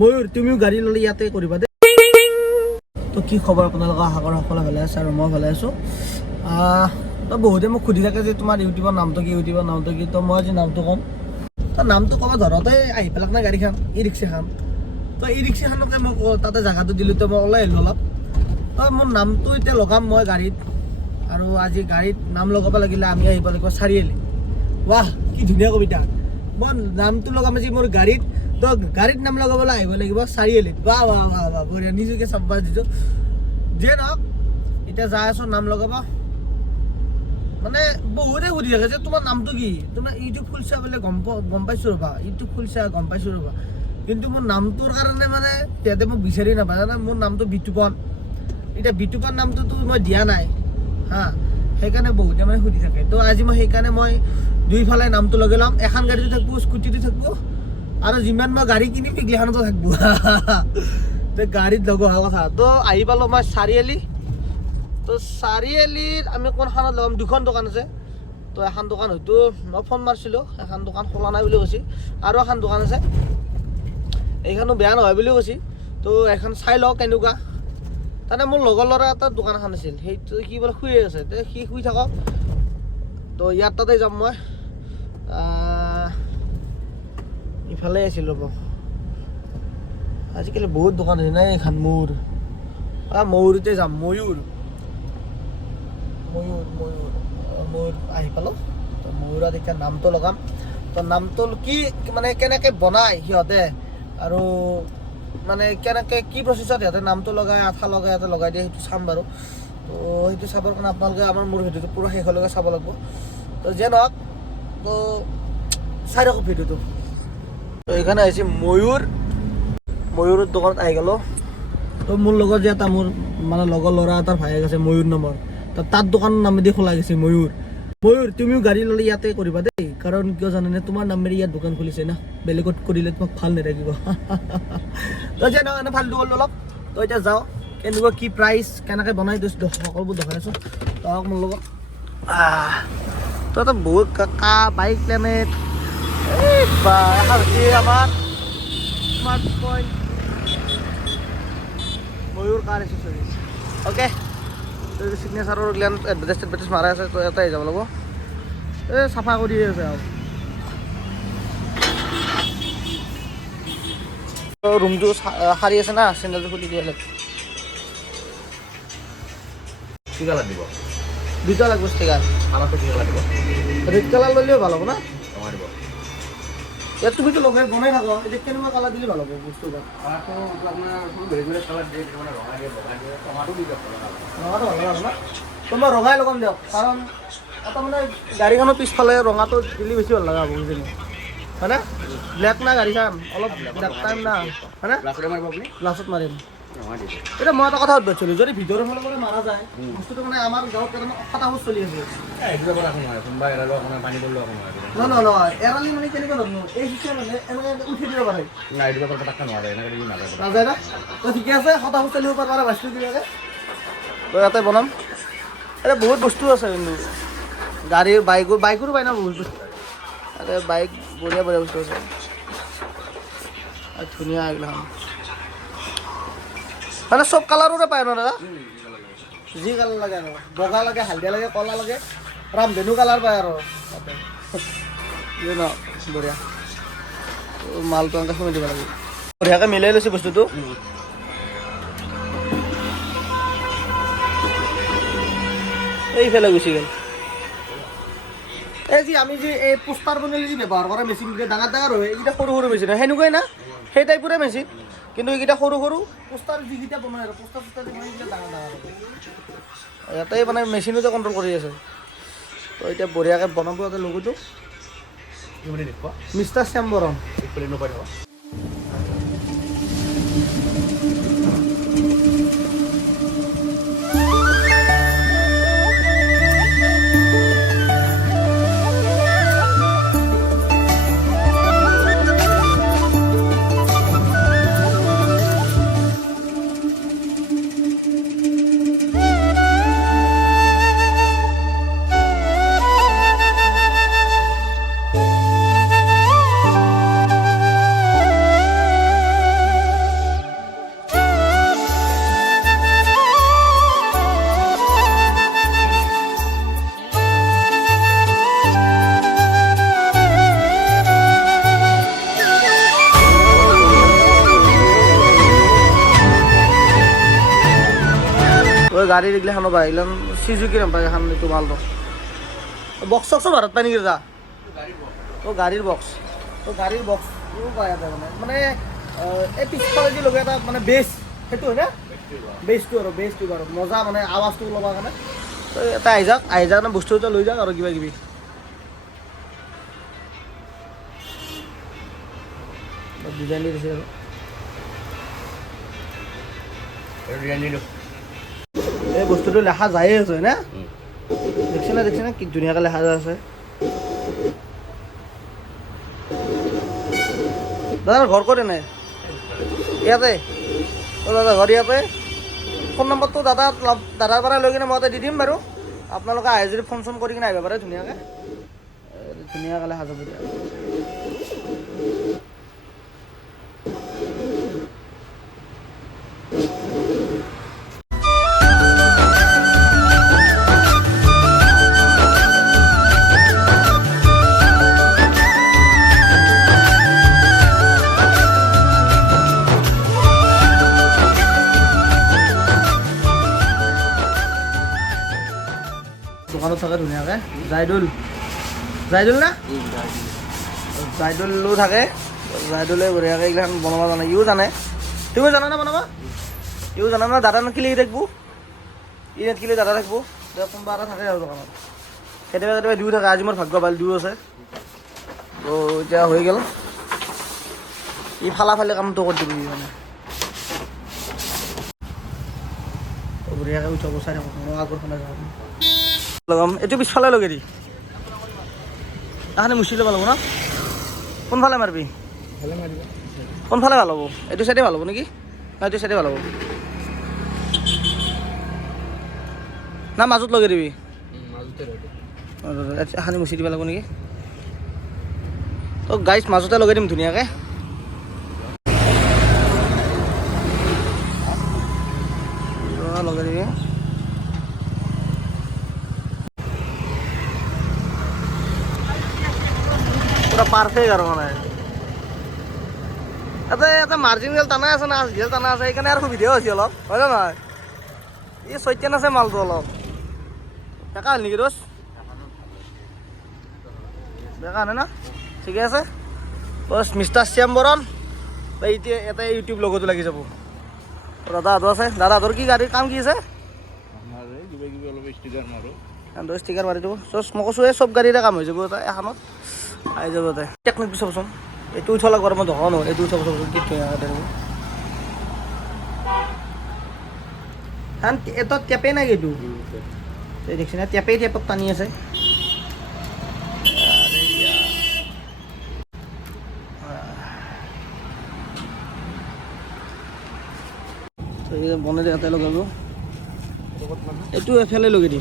ময়ূৰ তুমিও গাড়ী ল'লে ইয়াতে কৰিবা দেই তো কি খবৰ আপোনালোকৰ? আশা কৰোঁ ভালে আছে আৰু মই ভালে আছোঁ। বহুতে মোক সুধি থাকে যে তোমাৰ ইউটিউবৰ নামটো কি, ইউটিউবৰ নামটো কি, তো মই আজি নামটো ক'ম। তো নামটো ক'ব ধৰতে আহি পেলাক না গাড়ীখন ই ৰিক্সাখন তো ই ৰিক্সাখনকে মই ক- তাতে জেগাটো দিলোঁ, তো মই ওলাই আহিলোঁ অলপ। তো মোৰ নামটো এতিয়া লগাম মই গাড়ীত। আৰু আজি গাড়ীত নাম লগাব লাগিলে আমি আহিব লাগিব চাৰিআলি। ৱাহ, কি ধুনীয়া কবিতা। মই নামটো লগাম আজি মোৰ গাড়ীত। তো গাড়ীত নাম লগাবলৈ আহিব লাগিব চাৰিআলিত বাহ বাহ বাহ বাহ বঢ়িয়া, নিজকে চাব্বা দিছোঁ যিয়ে নহওক, এতিয়া যাই আছোঁ, নাম লগাব। মানে বহুতে সুধি থাকে যে, তোমাৰ নামটো কি? তোমাৰ ইউটিউব খুলিছা বোলে গম গম পাইছোঁ ৰ'বা। ইউটিউব খুলিছা, গম পাইছোঁ ৰ'বা। কিন্তু মোৰ নামটোৰ কাৰণে মানে সিহঁতে মোক বিচাৰি নাপায়। জানা, মোৰ নামটো বিতুপন। এতিয়া বিতুপন নামটোতো মই দিয়া নাই, হা। সেইকাৰণে বহুতে মানে সুধি থাকে। তো আজি মই সেইকাৰণে মই দুইফালে নামটো লগাই ল'ম। এখন গাড়ীটো থাকিব স্কুটিটো থাকিব আৰু যিমান মই গাড়ী কিনিম সেইগিলাখনতো থাকিব। তো গাড়ীত লগোৱা কথা। তো আহি পালোঁ মই চাৰিআলি। তো চাৰিআলিত আমি কোনখনত লগাম দুখন দোকান আছে। তো এখন দোকান হয়তো মই ফোন মাৰিছিলোঁ। এখন দোকান খোলা নাই বুলি কৈছে। আৰু এখন দোকান আছে। এইখনো বেয়া নহয় বুলিও কৈছে। তো এখন চাই লওঁ কেনেকুৱা। তাতে মোৰ লগৰ ল'ৰা এটা দোকান এখন আছিল। সেইটো সি বোলে শুই আছে। তে সি শুই থাকক। তো ইয়াৰ তাতে যাম মই। ইফালে আছিল ৰ'ব। আজিকালি বহুত দোকান আছে নাই এইখন মোৰ আহ, ময়ূৰতে যাম, ময়ূৰ। ময়ূৰ ময়ূৰ ময়ূৰ আহি পালোঁ। তো ময়ূৰত এতিয়া নামটো লগাম। তো নামটো কি মানে কেনেকৈ বনায় সিহঁতে? আৰু মানে কেনেকৈ, কি প্ৰচেছত সিহঁতে নামটো লগাই, আঠা লগাই ইয়াতে লগাই দিয়ে, সেইটো চাম বাৰু। তো সেইটো চাবৰ কাৰণে আপোনালোকে আমাৰ মোৰ ভিডিঅ'টো পূৰা শেষলৈকে চাব লাগিব। তো যিয়ে নহওক তো চাই থাকক ভিডিঅ'টো। তো এইখানে আহিছে ময়ূৰ ময়ূৰৰ দোকানত আহি গ'লো। তো মোৰ লগত যে এটা মোৰ মানে লগৰ ল'ৰা এটাৰ ভায়েক আছে, ময়ূৰ নামৰ। তো তাৰ দোকানৰ নামেদি খোলা গৈছে ময়ূৰ। ময়ূৰ, তুমিও গাড়ী ল'লে ইয়াতে কৰিবা দেই। কাৰণ কিয় জানানে, তোমাৰ নামেৰে ইয়াত দোকান খুলিছে না। বেলেগত কৰিলে তোমাক ভালো নাথাকিব। তো যে নহয় এনে ফাল্টু কৰিলোঁ অলপ। তো এতিয়া যাওঁ, কেনেকুৱা কি প্ৰাইচ কেনেকৈ বনাই দিছোঁ সকলোবোৰ দেখাই আছোঁ। তো মোৰ লগত। তো বহুত কাকা বাইক প্লেনেট বা এখন হৈছে আমাৰ smart point Mayur car accessories okay চিগনেচাৰৰ গ্লেন এডভাৰটাইজ এডভাৰটাইজ মাৰাই আছে তো ইয়াতে আহি যাব লাগিব। এই চাফা কৰি আছে আৰু। ৰুমটো সাৰি আছে না চেণ্ডেলটো খুলি দিয়া লাগিব দুটা লাগিব ষ্টিকাৰ ৰেড কালাৰ ল'লেও ভালো হ'ব না? ইয়াত তুমিতো লগাই বনাই থাকো এতিয়া কেনেকুৱা কালাৰ দিলে ভালো হ'ব আপনার শুধু বেগুনের কালার দিয়ে মানে রঙা দিয়ে টমাটো দি দিয়ক ৰঙাটো ভালো লাগিব আপোনাৰ। তো ৰঙাই লগাম দিয়ক কাৰণ এটা মানে গাড়ীখনৰ পিছফালে ৰঙাটো দিলে বেছি ভালো লগা হ'ব বুজিলি হয়নে? ব্লেক না গাড়ীখন? অলপ ব্লেক টাইম না। হয়নে? গ্লাছত মাৰিম। এতিয়া মই এটা কথা সুধিব বিচাৰিছোঁ যদি ভিতৰৰ ফালে মানে মাৰা যায় বস্তুটো মানে আমাৰ গাঁৱত কেইটামান অসাতাহত চলি আছে। হয় মানে মানে পাৰে। পাৰা ইয়াতে বনাম। এতিয়া বহুত বস্তু আছে কিন্তু। গাড়ীৰ বাইকৰ বাইকৰো পাই ন বহুত বস্তু বাইক বঢ়িয়া বঢ়িয়া বস্তু আছে। ধুনীয়া এইবিলাক মানে চব কালাৰৰে পায় ন দাদা? যি কালাৰ লাগে আৰু। বগা লাগে হালধীয়া লাগে কলা লাগে ৰামধেনু কালাৰ পায় আৰু। তাতে। ন বঢ়িয়া। মালটো এনেকৈ সোমাই দিব লাগিব বঢ়িয়াকৈ মিলাই লৈছোঁ বস্তুটো। এইফালে গুচি গ'ল। এই যি আমি যে এই পোষ্টাৰ বনালে যি ব্যৱহাৰ কৰা মেচিন ডাঙৰ ডাঙৰ হয় এইকেইটা সৰু সৰু মেচিন হয়। সেনেকুৱাই না? সেই টাইপৰে মেচিন কিন্তু এইকেইটা সৰু সৰু। পোষ্টাৰ যিকেইটা বনাই আৰু পোষ্টাৰ চোষ্টাৰ ডাঙৰ ডাঙৰ। ইয়াতে মানে মেচিনতে কণ্ট্ৰল কৰি আছে। তো এতিয়া বঢ়িয়াকৈ বনাব ইয়াতে লগোটো মিষ্টাৰ শ্যামবৰণ। এইফালে নপাই থকা গাড়ীৰ এইগিলাখানো পায় এইগিলান চিজুকি নাপায় এখন এইটো মালটো বক্স চক্সো ভাৰত পায় নেকি দাদা? অ' গাড়ীৰ বক্স অ' গাড়ীৰ বক্সও পায় ইয়াতে মানে মানে আহ, এই পিছফালে যি লগা এটা মানে বেছ সেইটো হয়নে বেছটো আৰু বেছটো বাৰু। মজা মানে আৱাজটো ল'বৰ কাৰণে। তো এটা আহি যাওক আহি যাওক বস্তু এটা লৈ যাওক আৰু কিবা কিবি। ডিজাইন দি দিছে আৰু। এই বস্তুটো লেখা যায়ে আছে হয়নে? দেখছি না দেখছি না? কি ধুনীয়াকৈ লেখা যায় আছে। দাদাৰ ঘৰ ক'ত এনে? ইয়াতে। অ' দাদা ঘৰ ইয়াতে। ফোন নম্বৰটো দাদা দাদাৰ পৰা লৈ কিনে মই দি দিম বাৰু। আপোনালোকে আহে যদি ফোন চোন কৰি কিনে আহিব পাৰে ধুনীয়াকৈ। ধুনীয়াকৈ লেখা যাব দিয়া। জাইদুল। জাইদুল না? জাইদুলো। থাকে। জাইদুলে বঢ়িয়াকৈ এইগিলাখন বনাব জানে ইও জানে। তুমিও জানা না বনাব? ইও জানা না দাদা কিলি থাকিব? ই কিলি দাদা থাকিব? কোনোবা এটা থাকে আৰু দোকানত। কেতিয়াবা কেতিয়াবা দিও থাকে আজি মোৰ ভাগ্য ভালো দিও আছে। তো এতিয়া হৈ গ'ল। ই ফালা ফালি কামটো কৰি দিব ই মানে। বঢ়িয়াকৈ উঠাব চাই থাকোঁ মই আগৰখনে যাওঁ। লগাম। এইটো পিছফালে লগে দি। তাহানি মুচি ল'ব লাগিব ন? কোনফালে মাৰিবি? কোনফালে ভালো হ'ব? এইটো চাইডে ভালো হ'ব নেকি? না এইটো চাইডে ভালো হ'ব। না মাজত লগাই দিবি। সানি মুচি দিব লাগিব নেকি? তো গাইছ মাজতে লগাই দিম ধুনীয়াকৈ। লগাই দিবি। পাৰফেক্ট আৰু মানে। ইয়াতে ইয়াতে মাৰ্জিন গেল টানা আছে না গেল টানা আছে সেইকাৰণে আৰু সুবিধাও হৈছে অলপ হয় নে নহয়? এই চৈত্যান আছে মালটো অলপ। বেকা হ'ল নেকি দোষ? বেকা নাই না? ঠিকে আছে। বছ মিষ্টাৰ শ্যাম বৰণ এতিয়া এটা ইউটিউব লগতো লাগি যাব। দাদাহঁতো আছে। দাদাহঁতৰ কি গাড়ীৰ কাম কি আছে? ষ্টিকাৰ মাৰো। দিব। চচ মই কৈছোঁ এই চব গাড়ীৰে কাম হৈ যাব। এটা এখনত। আহি যাব তাই টেকনিকটো চাবচোন এইটো উঠাব লাগিব আৰু মই দোকান নহয়, এইটো উঠাব চাবচোন কি ধুনীয়াকৈ তেনেকৈ কাৰণ এটা টেপেই নাই এইটো। না, টেপেই টেপত টানি আছে। আৰে ইয়াৰ। তো এই লগাব এইটো এফালে লগাই দি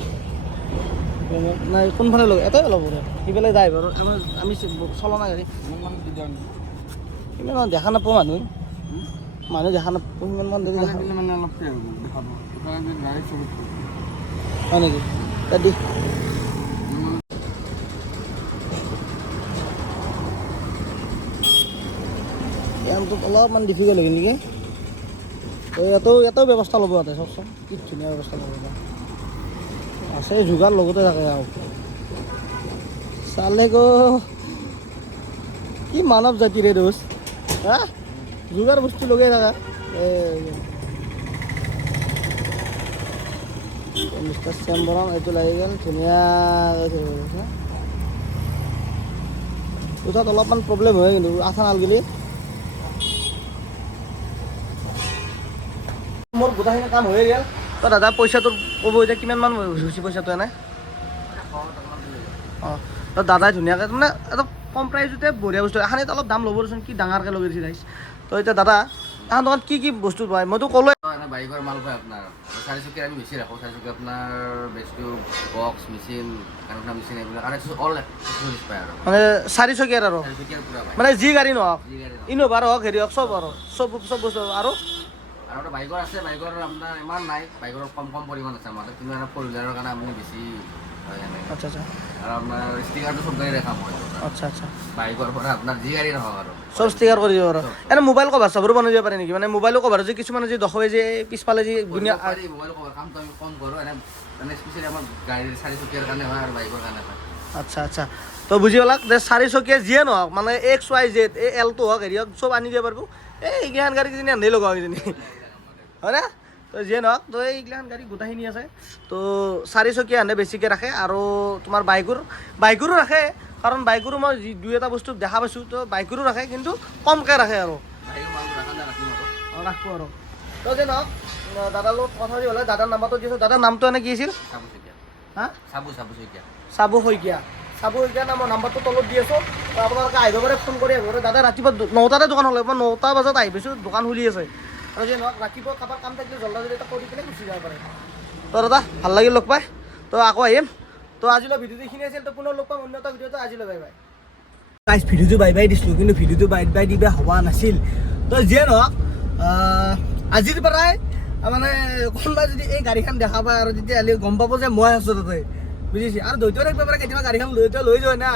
নাই কোনফালে লগাই এটাই ওলাব সিফালে যায় বাৰু। আমাৰ আমি চলা নাই গাড়ী। ইমান দেখা নাপাওঁ মানুহ। মানুহ দেখা নাপাওঁ ইমান মান দেৰি দেখা মানে হয় নেকি? দি। কামটোত অলপমান ডিফিকাল্ট হৈ গ'ল নেকি ইয়াতো ইয়াতেও ব্যৱস্থা ল'ব ইয়াতে চাওকচোন। কি ধুনীয়া ব্যৱস্থা ল'ব ইয়াতে। আছে যোগাৰ লগতে থাকে আৰু চালে গো কি মানৱ জাতিৰে দোষ হা যোগাৰ বস্তু লগাই থাকা এই মিষ্টাৰ শ্যাম বৰং এইটো লাগি গ'ল ধুনীয়াকৈ থৈ গৈছে উঠাত অলপমান প্ৰব্লেম হয় কিন্তু আঠা নাল গেলি মোৰ গোটেইখিনি কাম হৈয়ে গ'ল তো দাদা পইচাটো ক'ব এতিয়া কিমানমান হৈছে পইচাটো এনে? অঁ তো দাদাই ধুনীয়াকৈ মানে এটা কম প্ৰাইজতে বঢ়িয়া বস্তু এখানিত অলপ দাম ল'ব দেচোন কি ডাঙৰকৈ লগাই দিছে ৰাইজ তো এতিয়া দাদা এখন দোকানত কি কি বস্তু পায়? মইতো ক'লোৱে। বাইকৰ মাল পায় আপোনাৰ। চাৰিচকীয়া আমি বেছি ৰাখোঁ চাৰিচকীয়া আপোনাৰ বেছটো বক্স মেচিন কাণখোৱা মেচিন এইবিলাক অল পায় আৰু। মানে চাৰিচকীয়াৰ আৰু? মানে যি গাড়ী নহওক যি গাড়ী নহওক। ইন'ভা হওক হেৰি হওক চব আৰু চব চব বস্তু আৰু। আৰু এটা বাইকৰ আছে বাইকৰ আপোনাৰ ইমান নাই বাইকৰ কম কম পৰিমাণ আছে আমাৰ। কিন্তু ফ'ৰ হুইলাৰৰ কাৰণে আপুনি বেছি আচ্ছা আচ্ছা। আৰু আপোনাৰ ষ্টিকাৰটো চব গাড়ী দেখাম মই। আচ্ছা আচ্ছা। বাইকৰ পৰা আপোনাৰ যি গাড়ী নহওক আৰু। চব ষ্টিকাৰ কৰি দিব পাৰোঁ এনে মোবাইল কভাৰ চাবৰো বনাই দিব পাৰে নেকি? মানে মোবাইলো কভাৰ যে কিছুমানে যে দেখুৱাই যে পিছফালে যে ধুনীয়া মোবাইল কভাৰ কামটো আমি কম কৰোঁ। এনে মানে স্পেচিয়েলি আমাৰ গাড়ীৰ চাৰিচকীয়াৰ কাৰণে হয় আৰু বাইকৰ কাৰণে হয়। আচ্ছা আচ্ছা। তো বুজি পালাক যে চাৰিচকীয়া যিয়ে নহওক মানে এক্স ৱাই জেড এই এলটো হওক হেৰি হওক চব আনি দিব পাৰিব। এই এইগিলাখান গাড়ী কিজানি আনি লগা কিজানি হয়নে? তো যিয়ে নহওক, তো এইগিলাখান গাড়ী গোটেইখিনি আছে। তো চাৰিচকীয়া আনে বেছিকৈ ৰাখে আৰু তোমাৰ বাইকৰ, বাইকৰো ৰাখে, কাৰণ বাইকৰো মই যি দুই এটা বস্তু দেখা পাইছোঁ, তো বাইকৰো ৰাখে, কিন্তু কমকৈ ৰাখে আৰু। ৰাখা আৰু। তো যে নহওক দাদাৰ লগত কথা পাতি হ'লে দাদাৰ নাম্বাৰটো দিছোঁ দাদাৰ নামটো এনে কি আছিল? হা? চাবু চাবু চকীয়া চাবু শইকীয়া। চাবু শইকীয়া নামৰ নাম্বাৰটো তলত দি আছোঁ। আপোনালোকে আহিব পাৰে, ফোন কৰি আহিব দাদা, ৰাতিপুৱা নটাতে দোকান হ'লে, মই নটা বজাত আহি পাইছোঁ, দোকান খুলি আছে। ৰাতিপুৱা কাৰোবাৰ কাম থাকিলে জল্দা জল্দি কৰি কিনে গুচি যাব পাৰে। তো দাদা ভালো লাগিল লগ পাই। তো আকৌ আহিম। তো আজিলৈ ভিডিঅ'টো এইখিনি আছিল তো পুনৰ লগ পাম অন্য এটা ভিডিঅ'টো আজিলৈ বাই বাই। গাইজ ভিডিঅ'টো বাই বাই দিছিলোঁ কিন্তু ভিডিঅ'টো বাই বাই দিবা হোৱা নাছিল। তো যিয়ে নহওক আজিৰ পৰাই মানে কোনোবাই যদি এই গাড়ীখন দেখা পায় আৰু তেতিয়াহ'লে গম পাব যে মই আছোঁ তাতে। বুজিছে? আৰু দ্বৈত থাকিব পাৰে কেতিয়াবা গাড়ীখন লৈ লৈ যায় না।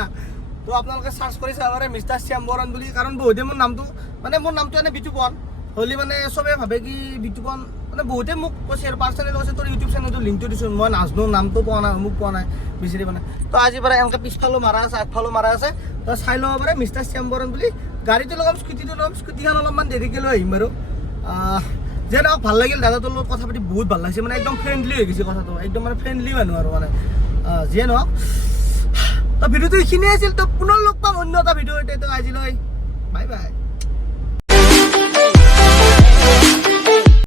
তো আপোনালোকে চাৰ্চ কৰি চাব পাৰে মিষ্টাৰ শ্যাম বৰণ বুলি কাৰণ বহুতে মোৰ নামটো মানে মোৰ নামটো এনে বিতুপন হ'লে মানে চবে ভাবে কি বিতুপন মানে বহুতে মোক কৈছে, আৰু পাৰ্চনেলি কৈছে, তোৰ ইউটিউব চেনেলটো লিংকটো দিছোঁ মই নাজানো, নামটো পোৱা নাই মোক পোৱা নাই, বিচাৰি নাই তো আজিৰ পৰা এনেকৈ পিছফালেও মাৰা আছে, আগফালেও মাৰা আছে, তো চাই ল'ব পাৰে মিষ্টাৰ শ্যাম বৰণ বুলি। গাড়ীটো লগাম, স্কুটিটো লগাম, স্কুটিখন অলপমান দেৰিকৈ লৈ আহিম বাৰু। যে নহওক ভালো লাগিল দাদাটোৰ লগত কথা পাতি, বহুত ভালো লাগিছে মানে একদম ফ্ৰেণ্ডলি হৈ গৈছে কথাটো, একদম মানে ফ্ৰেণ্ডলি মানুহ আৰু মানে। যিয়ে নহওক। তো ভিডিঅ'টো এইখিনিয়ে আছিল, তো পুনৰ লগ পাম অন্য এটা ভিডিঅ' আজিলৈ, বাই বাই।